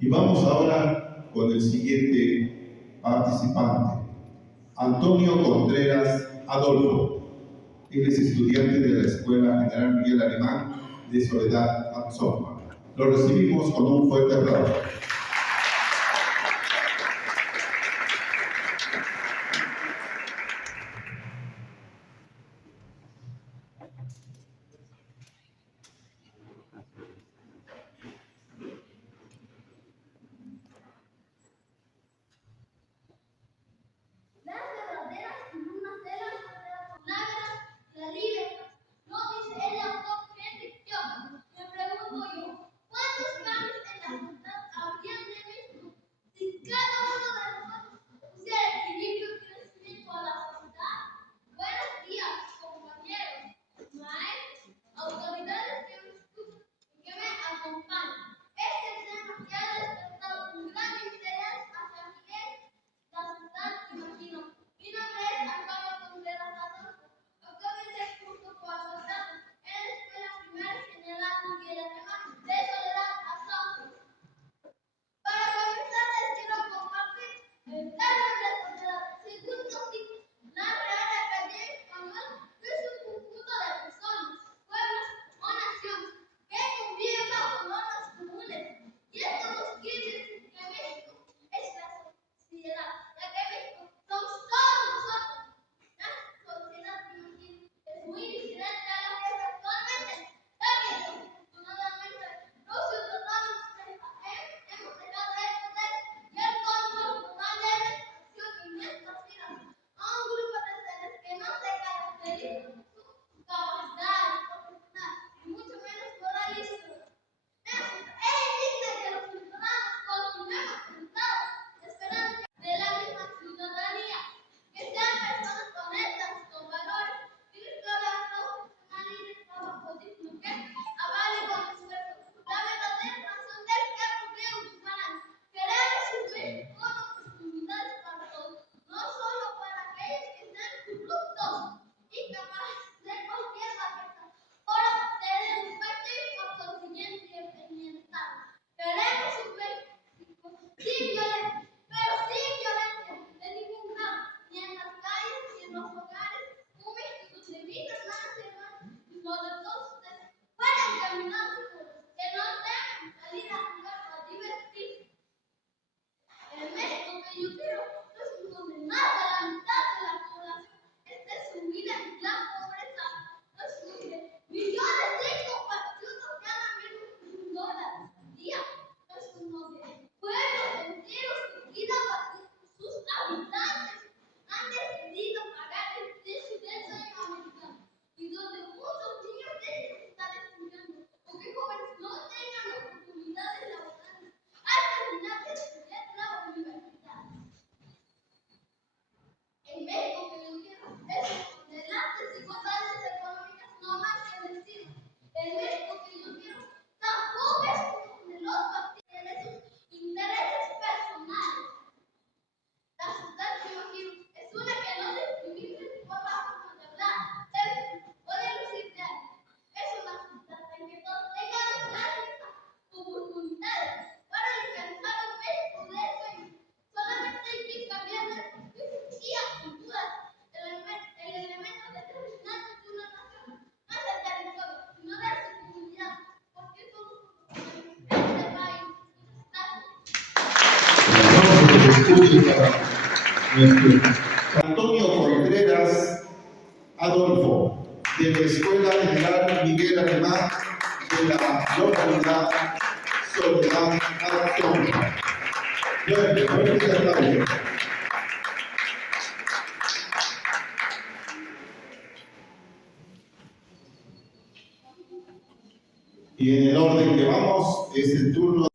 Y vamos ahora con el siguiente participante, Antonio Contreras Adolfo. Él es estudiante de la Escuela General Miguel Alemán de Soledad Absorba. Lo recibimos con un fuerte aplauso. Antonio Contreras Adolfo, de la Escuela General Miguel Alemán de la localidad Soledad Absorba. Y en el orden que vamos, es el turno